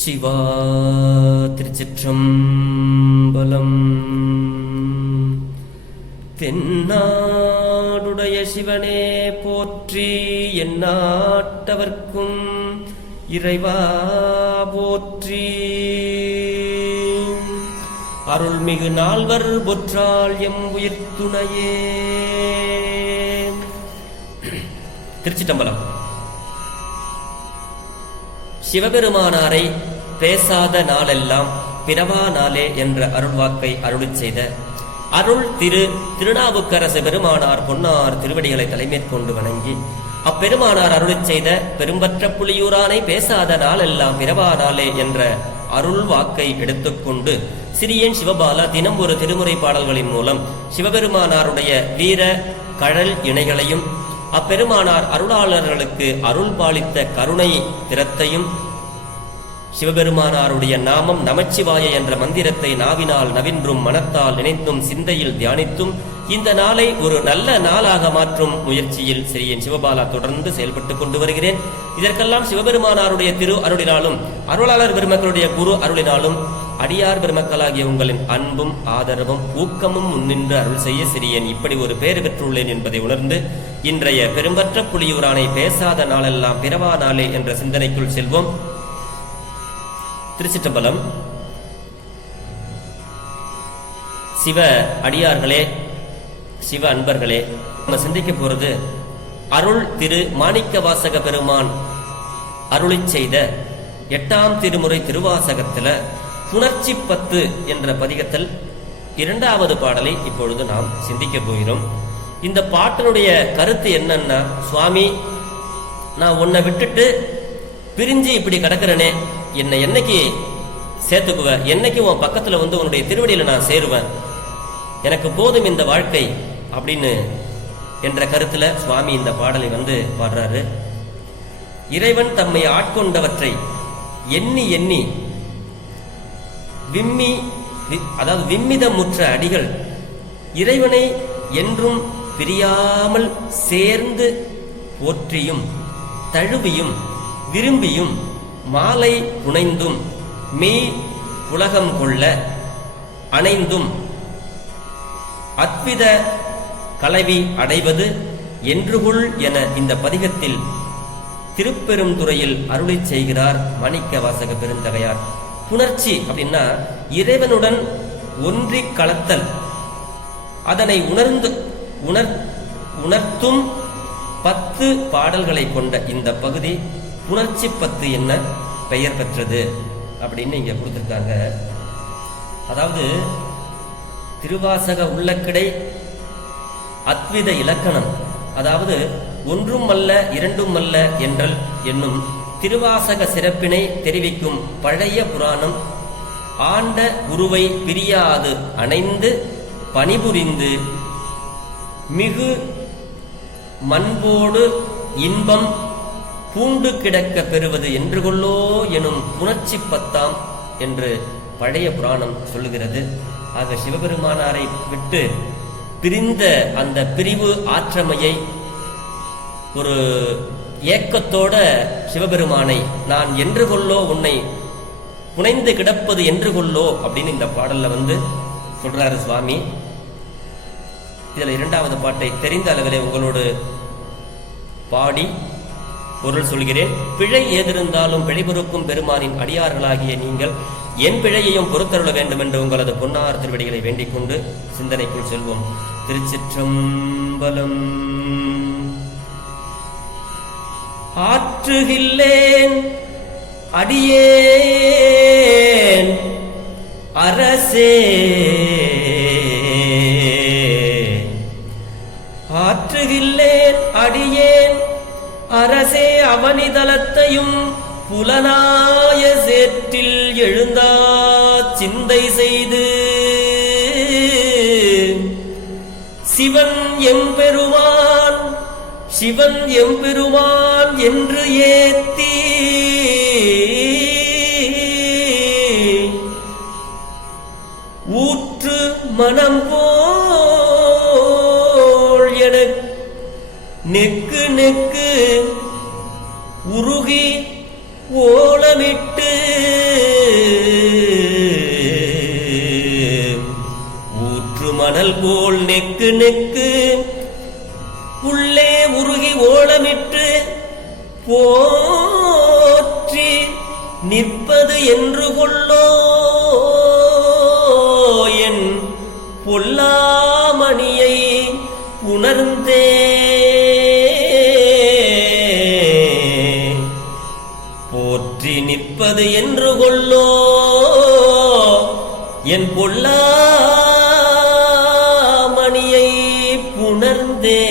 சிவா திருச்சிற்றம்பலம். தென்னாடுடைய சிவனே போற்றி, எந்நாட்டவர்க்கும் இறைவா போற்றி. அருள்மிகு நால்வர் பொற்றாள் எம் உயிர்த்துணையே. திருச்சிற்றம்பலம். சிவபெருமானாரை பேசாத நாளெல்லாம் பிறவா நாளே என்ற அருள்வாக்கை அருளிச் செய்த அருள் திருநாவுக்கரசு பெருமானார் பொன்னார் திருவடிகளை தலைமேற்கொண்டு வணங்கி, அப்பெருமானார் அருளிச் செய்த பெரும்பற்ற புலியூரானை பேசாத நாளெல்லாம் பிறவா நாளே என்ற அருள் வாக்கை எடுத்துக்கொண்டு சிறியன் சிவபாலா தினம் ஒரு திருமுறை பாடல்களின் மூலம் சிவபெருமானாருடைய வீர கழல் இணைகளையும் அப்பெருமானார் அருளாளர்களுக்கு அருள் பாலித்த கருணை திறத்தையும் சிவபெருமானாருடைய நாமம் நமச்சிவாய என்ற மந்திரத்தை நாவினால் நவின்றும் மனத்தால் நினைத்தும் சிந்தையில் தியானித்தும் இந்த நாளை ஒரு நல்ல நாளாக மாற்றும் முயற்சியில் சிறியன் சிவபாலா தொடர்ந்து செயல்பட்டுக் கொண்டு வருகிறேன். இதற்கெல்லாம் சிவபெருமானாருடைய திரு அருளினாலும் அருளாளர் பெருமக்களுடைய குரு அருளினாலும் அடியார் பெருமக்களாகிய உங்களின் அன்பும் ஆதரவும் ஊக்கமும் முன்னின்று அருள் செய்ய சிறியன் இப்படி ஒரு பேறு பெற்றுள்ளேன் என்பதை உணர்ந்து இன்றைய பெரும்பற்ற புலியூரானை பேசாத நாளெல்லாம் பிறவா நாளே என்ற சிந்தனைக்குள் செல்வோம். திருச்சிற்றம்பலம். சிவ அடியார்களே, சிவ அன்பர்களே, நம்ம சிந்திக்க போறது அருள் திரு மாணிக்க வாசக பெருமான் அருளிச் செய்த 8ஆம் திருமுறை திருவாசகத்துல புணர்ச்சி 10 என்ற பதிகத்தில் 2வது பாடலை இப்பொழுது நாம் சிந்திக்க போகிறோம். இந்த பாட்டினுடைய கருத்து என்னன்னா, சுவாமி நான் உன்னை விட்டுட்டு பிரிஞ்சு இப்படி கிடக்கிறனே, என்னை என்னைக்கு சேர்த்துக்குவ, என்னைக்கு உன் பக்கத்துல வந்து உன்னுடைய திருவடியில நான் சேருவேன், எனக்கு போதும் இந்த வாழ்க்கை அப்படின்னு என்ற கருத்துல சுவாமி இந்த பாடலை வந்து பாடுறாரு. இறைவன் தம்மை ஆட்கொண்டவற்றை எண்ணி எண்ணி அதாவது விம்மிதமுற்ற அடிகள் இறைவனை என்றும் பிரியாமல் சேர்ந்து போற்றியும் தழுவியும் விரும்பியும் மாலை புனைந்தும் மெய் உலகம் கொள்ள அணைந்தும் அத்வித கலவி அடைவது என்றுகுள் என இந்த பதிகத்தில் திருப்பெருந்துறையில் அருளிச் செய்கிறார் மாணிக்க வாசக பெருந்தகையார். புணர்ச்சி அப்படின்னா இறைவனுடன் ஒன்றி கலத்தல், அதனை உணர்த்தும் 10 பாடல்களை கொண்ட இந்த பகுதி புணர்ச்சி 10 என்ன பெயர் பெற்றது அப்படின்னு இங்க கொடுத்திருக்காங்க. அதாவது திருவாசக உள்ளக்கிடை அத்வித இலக்கணம், அதாவது ஒன்றும் அல்ல இரண்டும் அல்ல என்றல் என்னும் திருவாசக சிறப்பினை தெரிவிக்கும் பழைய புராணம் ஆண்ட குருவை பிரியாது அணைந்து பணிபுரிந்து மிகு மண்போடு இன்பம் பூண்டு கிடக்க பெறுவது என்று கொள்ளோ எனும் புணர்ச்சி 10 என்று பழைய புராணம் சொல்லுகிறது. ஆக சிவபெருமானாரை விட்டு பிரிந்த அந்த பிரிவு ஆற்றமையை ஒரு ஏக்கத்தோட சிவபெருமானை நான் என்று கொள்ளோ, உன்னை புனைந்து கிடப்பது என்று கொள்ளோ அப்படின்னு இந்த பாடல்ல வந்து சொல்றாரு சுவாமி. இதுல 2வது பாட்டை தெரிந்த அளவிலே உங்களோடு பாடி பொருள் சொல்கிறேன். பிழை ஏதிருந்தாலும் பிழை பொறுக்கும் பெருமானின் அடியார்களாகிய நீங்கள் என் பிழையையும் பொறுத்தருள வேண்டும் என்று உங்களது பொன்னார் திருவடிகளை வேண்டிக் கொண்டு சிந்தனைக்குள் செல்வோம். திருச்சிற்றம்பலம். ஆற்றுகில்லேன் அடியேன் அரசே, ஆற்றுகில்லேன் அடியேன் அரசே அவனிதலத்தையும் புலனாய சேற்றில் எழுந்தா சிந்தை செய்து சிவன் எம்பெருமான் சிவன் எம்பெருமான் என்று ஏத்தி ஊற்று மனம் போல் என நெக்கு நெக்கு உருகி ஓலமிட்டு நெக்கு நெக்கு உள்ளே உருகி ஓலமிட்டு போற்றி நிற்பது என்று கொள்ளோ என் பொல்லாமணியை உணர்ந்தே போற்றி நிற்பது என்று கொள்ளோ என் பொல்லாமணியை புணர்ந்தே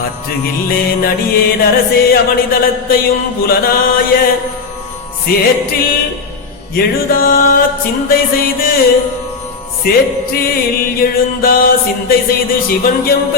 ஆற்றுகில்லேன் அடியேன் அரசே அவனிதளத்தையும் புலனாய சேற்றில் எழுதா சிந்தை செய்து சேற்றில் எழுந்தா சிந்தை செய்து சிவன் எம்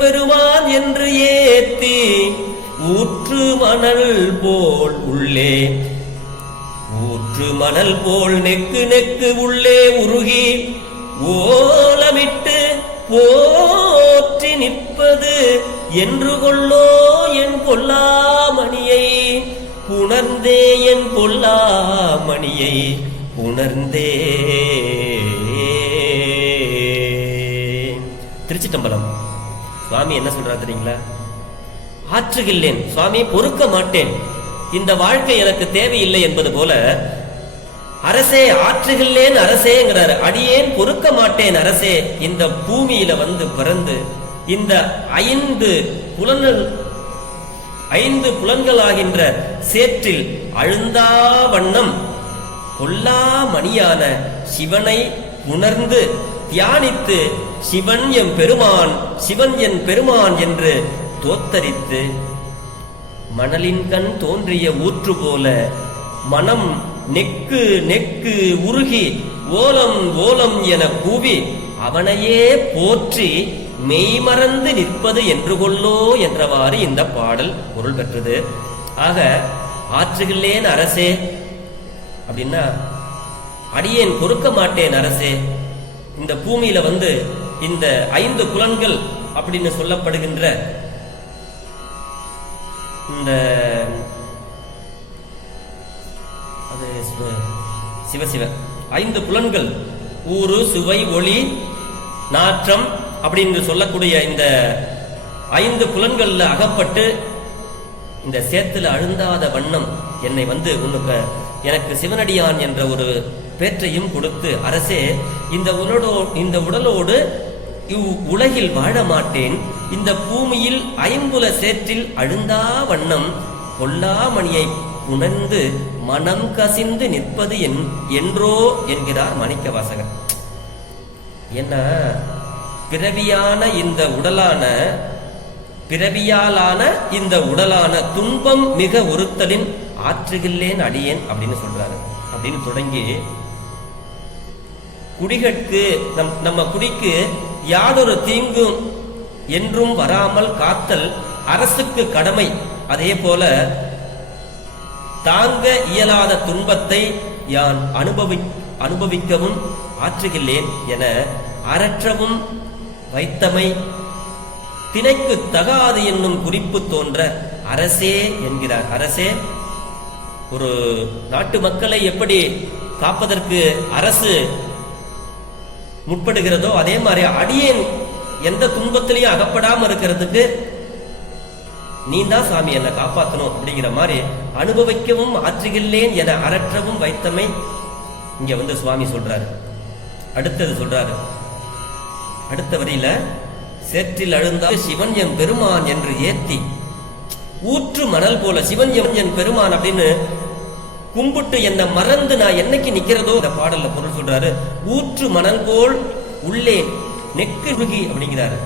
பெருமான் என்று ஏத்தி ஊற்று மணல் போல் உள்ளே ஊற்று மணல் போல் நெக்கு நெக்கு உள்ளே உருகி ஓலமிட்டு போற்றி நிற்பது என்று கொள்ளோ என் பொல்லாமணியை புணர்ந்தே என் பொல்லாமணியை புணர்ந்தே. திருச்சிட்டம்பலம். சுவாமி என்ன சொல்றாரு தெரியுங்களா? ஆற்றுகில்லேன் சுவாமி, பொறுக்க மாட்டேன், இந்த வாழ்க்கை எனக்கு தேவையில்லை என்பது போல அரசே ஆற்றுகில்லேன் அரசேங்கிறாரு. அடியேன் பொறுக்க மாட்டேன் அரசே, இந்த பூமியில வந்து பிறந்து இந்த ஐந்து புலன்களாகின்ற சேற்றில் அழுந்தா வண்ணம் பொல்லாமணியான சிவனை உணர்ந்து தியானித்து சிவன் எம் பெருமான் சிவன் என் பெருமான் என்று தோத்தரித்து மணலின் கண் தோன்றிய ஊற்று போல மனம் நெக்கு நெக்கு உருகி ஓலம் ஓலம் என கூவி அவனையே போற்றி மெய்மறந்து நிற்பது என்று கொள்ளோ என்றவாறு இந்த பாடல் பொருள் பெற்றது. ஆக ஆற்றுகில்லேன் அரசே அப்படின்னா அடியேன் பொறுக்க மாட்டேன் அரசே, இந்த பூமியில வந்து இந்த 5 புலன்கள் அப்படின்னு சொல்லப்படுகின்ற இந்த சிவ 5 புலன்கள் ஊறு சுவை ஒளி நாற்றம் அப்படின்னு சொல்லக்கூடிய இந்த 5 புலன்கள்ல அகப்பட்டு இந்த சேத்துல அழுந்தாத வண்ணம் என்னை வந்து எனக்கு சிவனடியான் என்ற ஒரு பேற்றையும் கொடுத்து அரசே, இந்த உடலோடு உலகில் வாழ மாட்டேன், இந்த பூமியில் 5 சேற்றில் அழுந்தா வண்ணம் பொல்லாமணியை உணர்ந்து மனம் கசிந்து நிற்பது என்றோ என்கிறார் மாணிக்கவாசகர். என்ன பிறவியாலான இந்த உடலான துன்பம் மிக ஒருத்தலின் ஆற்றுகில்லேன் அடியேன் அப்படின்னு சொல்றாரு. அப்படின்னு தொடங்கி குடிகட்கு நம்ம குடிக்கு யாதொரு தீங்கும் என்றும் வராமல் காத்தல் அரசுக்கு கடமை, அதே போல தாங்க இயலாத துன்பத்தை யான் அனுபவிக்கவும் ஆற்றுகில்லேன் என அரற்றவும் வைத்தமை திணைக்கு தகாது என்னும் குறிப்பு தோன்ற அரசே என்கிறார். அரசே, ஒரு நாட்டு மக்களை எப்படி காப்பதற்கு அரசு முற்படுகிறதோ அதே மாதிரி அடியேன் எந்த துன்பத்திலையும் அகப்படாம இருக்கிறதுக்கு நீ தான் சாமி என்னை காப்பாற்றணும் அப்படிங்கிற மாதிரி அனுபவிக்கவும் ஆற்றுகில்லேன் என அரற்றவும் வைத்தமை இங்க வந்து சுவாமி சொல்றாரு. அடுத்தது சொல்றாரு, அடுத்த வரியில சேற்றில் அழுந்தால் சிவன் என் பெருமான் என்று ஏத்தி ஊற்று மணல் போல சிவன் என் பெருமான் அப்படின்னு கும்பிட்டு என்ன மறந்து நான் என்னைக்கு நிக்கிறதோ இந்த பாடல்ல பொருள் சொல்றாரு. ஊற்று மணல் போல் உள்ளே நெக்கு உருகி அப்படிங்கிறாரு.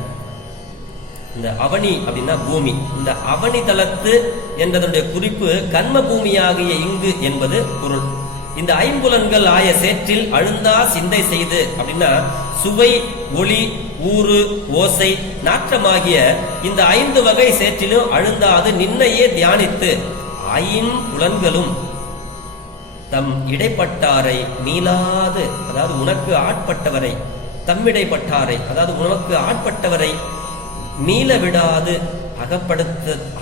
இந்த அவனி அப்படின்னா பூமி, இந்த அவனி தளத்து என்றதனுடைய குறிப்பு கர்ம பூமியாகிய இங்கு என்பது பொருள். இந்த 5 புலன்கள் ஆய சேற்றில் அழுந்தா சிந்தை செய்து அப்படின்னா சுவை ஒளி ஊறு ஓசை நாற்றமாகிய இந்த 5 வகை சேற்றிலும் அழுந்தாது நின்னையே தியானித்து 5 புலன்களும் தம் இடைப்பட்டாரை மீளாது, அதாவது உனக்கு ஆட்பட்டவரை, தம்மிடைப்பட்டாரை அதாவது உனக்கு ஆட்பட்டவரை மீள விடாது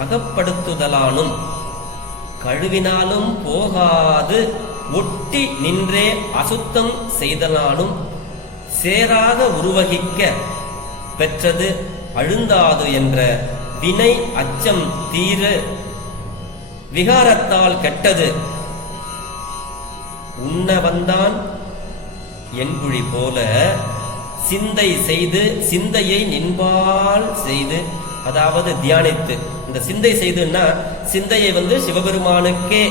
அகப்படுத்துதலானும் கழுவினாலும் போகாது ஒட்டி நின்றே அசுத்தம் செய்தலானும் சேராக உருவகிக்க பெற்றது அழுந்தாது என்ற வினை அச்சம் தீர விகாரத்தால் கெட்டது உண்ண வந்தான் என்புழி போல சிந்தை செய்து சிந்தையை நின்பால் செய்து, அதாவது தியானித்து. இந்த சிந்தை செய்துன்னா சிந்தையை சிவபெருமானுக்கே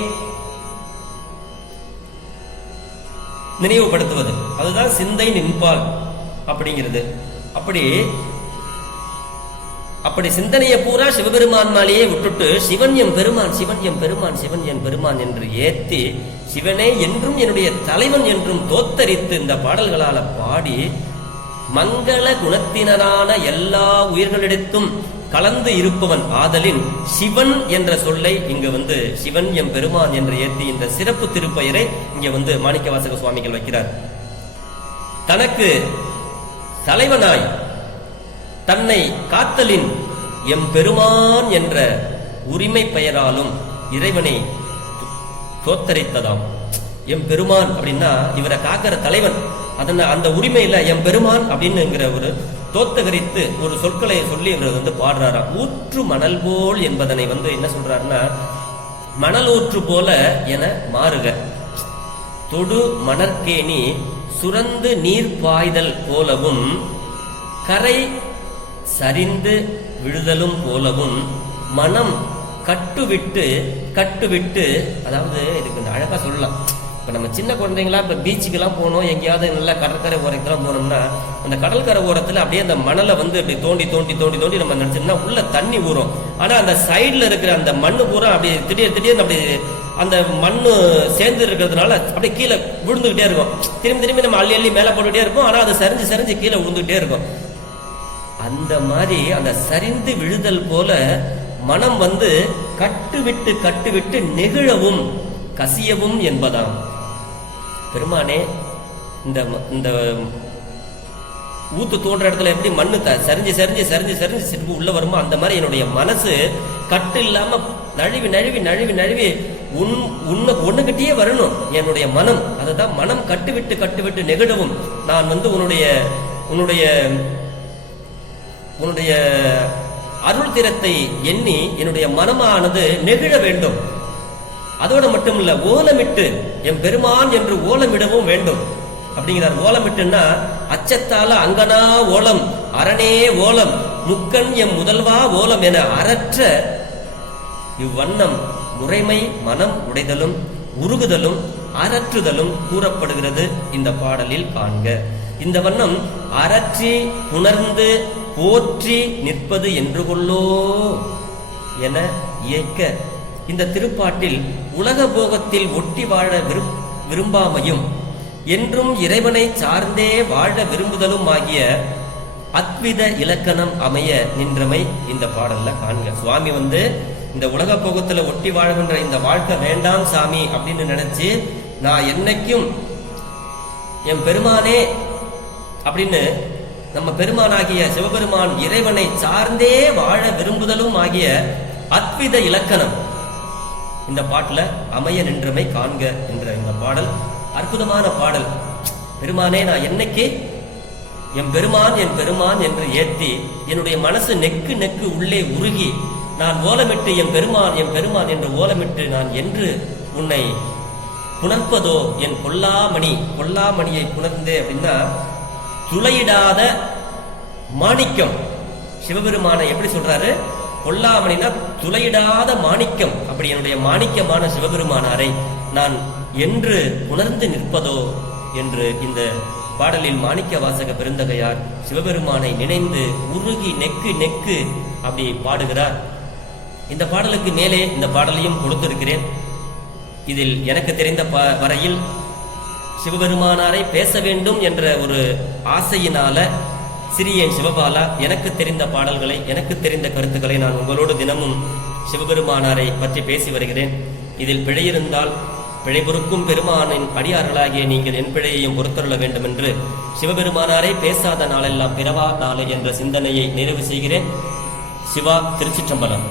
நினைவுபடுத்துவது, அதுதான் சிந்தை நின்பால் அப்படிங்கிறது. அப்படி சிந்தனையை பூரா சிவபெருமான் மேலேயே விட்டுட்டு சிவன் எம் பெருமான், சிவன் எம் பெருமான், சிவன் என் பெருமான் என்று ஏத்தி சிவனே என்றும் என்னுடைய தலைவன் என்றும் தோத்தரித்து இந்த பாடல்களால பாடி மங்கள குணத்தினரான எல்லா உயிர்களிடத்தும் கலந்து இருப்பவன் ஆதலின் சிவன் என்ற சொல்லை இங்கு சிவன் எம் பெருமான் என்று ஏற்றி இந்த சிறப்பு திருப்பெயரை இங்க மாணிக்கவாசக சுவாமிகள் வைக்கிறார். தனக்கு தலைவனாய் தன்னை காத்தலின் எம் பெருமான் என்ற உரிமை பெயராலும் இறைவனை தோத்தரித்ததாம். எம் பெருமான் அப்படின்னா இவரை காக்கிற தலைவன், அந்த உரிமையில எம் பெருமான் அப்படின்னுங்கிற ஒரு தோத்தகரித்து ஒரு சொற்களை சொல்லி இவர் பாடுறாராம். ஊற்று மணல் போல் என்பதனை என்ன சொல்றாருன்னா, மணல் ஊற்று போல என மாறுக, தொடு மணற்கேணி சுரந்து நீர் பாய்தல் போலவும் கரை சரிந்து விழுதலும் போலவும் மனம் கட்டுவிட்டு, அதாவது இதுக்கு அழகா சொல்லலாம். இப்ப நம்ம சின்ன குழந்தைங்களா இப்ப பீச்சுக்கெல்லாம் போனோம், எங்கேயாவது நல்லா கடற்கரை ஓரத்துலாம் போனோம்னா அந்த கடற்கரை ஓரத்துல அப்படியே அந்த மணலை அப்படி தோண்டி தோண்டி தோண்டி தோண்டி நம்ம நினைச்சோம்னா உள்ள தண்ணி ஊறும். ஆனா அந்த சைட்ல இருக்கிற அந்த மண்ணு பூரா அப்படியே திடீர்னு அப்படி அந்த மண்ணு சேர்ந்து இருக்கிறதுனால அப்படியே கீழே விழுந்துகிட்டே இருக்கும். திரும்பி நம்ம அள்ளி அள்ளி மேல போட்டுக்கிட்டே இருப்போம். ஆனா அது சரிஞ்சு கீழே விழுந்துகிட்டே இருக்கும். அந்த மாதிரி அந்த சரிந்து விழுதல் போல மனம் கட்டுவிட்டு நெகிழவும் கசியவும் என்பதாம். பெருமானே, இந்த ஊத்து தோன்ற இடத்துல எப்படி மண்ணு சரிஞ்சு உள்ள வருமோ அந்த மாதிரி என்னுடைய மனசு கட்டு இல்லாம நழுவி ஒண்ணுகிட்டே வரணும். என்னுடைய மனம் அதுதான் மனம் கட்டுவிட்டு நெகிழவும். நான் உன்னுடைய அருள் திறத்தை எண்ணி என்னுடைய மனமானது நெகிழ வேண்டும். அதோட மட்டும் இல்ல, ஓலமிட்டு எம் பெருமான் என்று ஓலமிடவும் வேண்டும் அப்படிங்கிறார். ஓலமிட்டுன்னா அச்சத்தால அங்கனா ஓலம், அரணே ஓலம், முக்கண் எம் முதல்வா ஓலம் என அறற்ற இவ்வண்ணம் முறைமை மனம் உடைதலும் உருகுதலும் அறற்றுதலும் கூறப்படுகிறது இந்த பாடலில் காண்க. இந்த வண்ணம் அறற்றி உணர்ந்து போற்றி நிற்பது என்று கொள்ளோ என இயக்க இந்த திருப்பாட்டில் உலக போகத்தில் ஒட்டி வாழ விரும்பாமையும் என்றும் இறைவனை சார்ந்தே வாழ விரும்புதலும் ஆகிய அத்வித இலக்கணம் அமைய நின்றமை இந்த பாடல்ல காண்க. சுவாமி இந்த உலக போகத்துல ஒட்டி வாழ்கின்ற இந்த வாழ்க்கை வேண்டாம் சாமி அப்படின்னு நினைச்சு நான் என்னைக்கும் என் பெருமானே அப்படின்னு நம்ம பெருமானாகிய சிவபெருமான் இறைவனை சார்ந்தே வாழ விரும்புதலும் ஆகிய அத்வித இலக்கணம் இந்த பாட்டுல அமைய நின்றமை காண்க என்ற இந்த பாடல் அற்புதமான பாடல். பெருமானே, நான் என்னைக்கு என் பெருமான் என்று ஏத்தி என்னுடைய மனசு நெக்கு உள்ளே உருகி நான் ஓலமிட்டு என் பெருமான் என்று ஓலமிட்டு நான் என்று உன்னை புணர்ப்பதோ என் பொல்லாமணியை புணர்ந்தே அப்படின்னா துளையிடாத மாணிக்கம். சிவபெருமானை எப்படி சொல்றாரு? பொல்லாமணினா துளையிடாத மாணிக்கம். அப்படி என்னுடைய மாணிக்கமான சிவபெருமானாரை நான் என்று உணர்ந்து நிற்பதோ என்று இந்த பாடலில் மாணிக்க வாசக பெருந்தகையார் சிவபெருமானை நினைந்து உருகி நெக்கு அப்படி பாடுகிறார். இந்த பாடலுக்கு மேலே இந்த பாடலையும் கொடுத்திருக்கிறேன். இதில் எனக்கு தெரிந்த வரையில் சிவபெருமானாரை பேச வேண்டும் என்ற ஒரு ஆசையினால சிறியேன் சிவபாலா எனக்கு தெரிந்த பாடல்களை, எனக்கு தெரிந்த கருத்துக்களை நான் உங்களோடு தினமும் சிவபெருமானாரை பற்றி பேசி வருகிறேன். இதில் பிழையிருந்தால் பிழை பொறுக்கும் பெருமானின் அடியார்களாகிய நீங்கள் என் பிழையையும் பொறுத்தருள வேண்டும் என்று சிவபெருமானாரை பேசாத நாளெல்லாம் பிறவா நாளை என்ற சிந்தனையை நிறைவு செய்கிறேன். சிவா, திருச்சிற்றம்பலம்.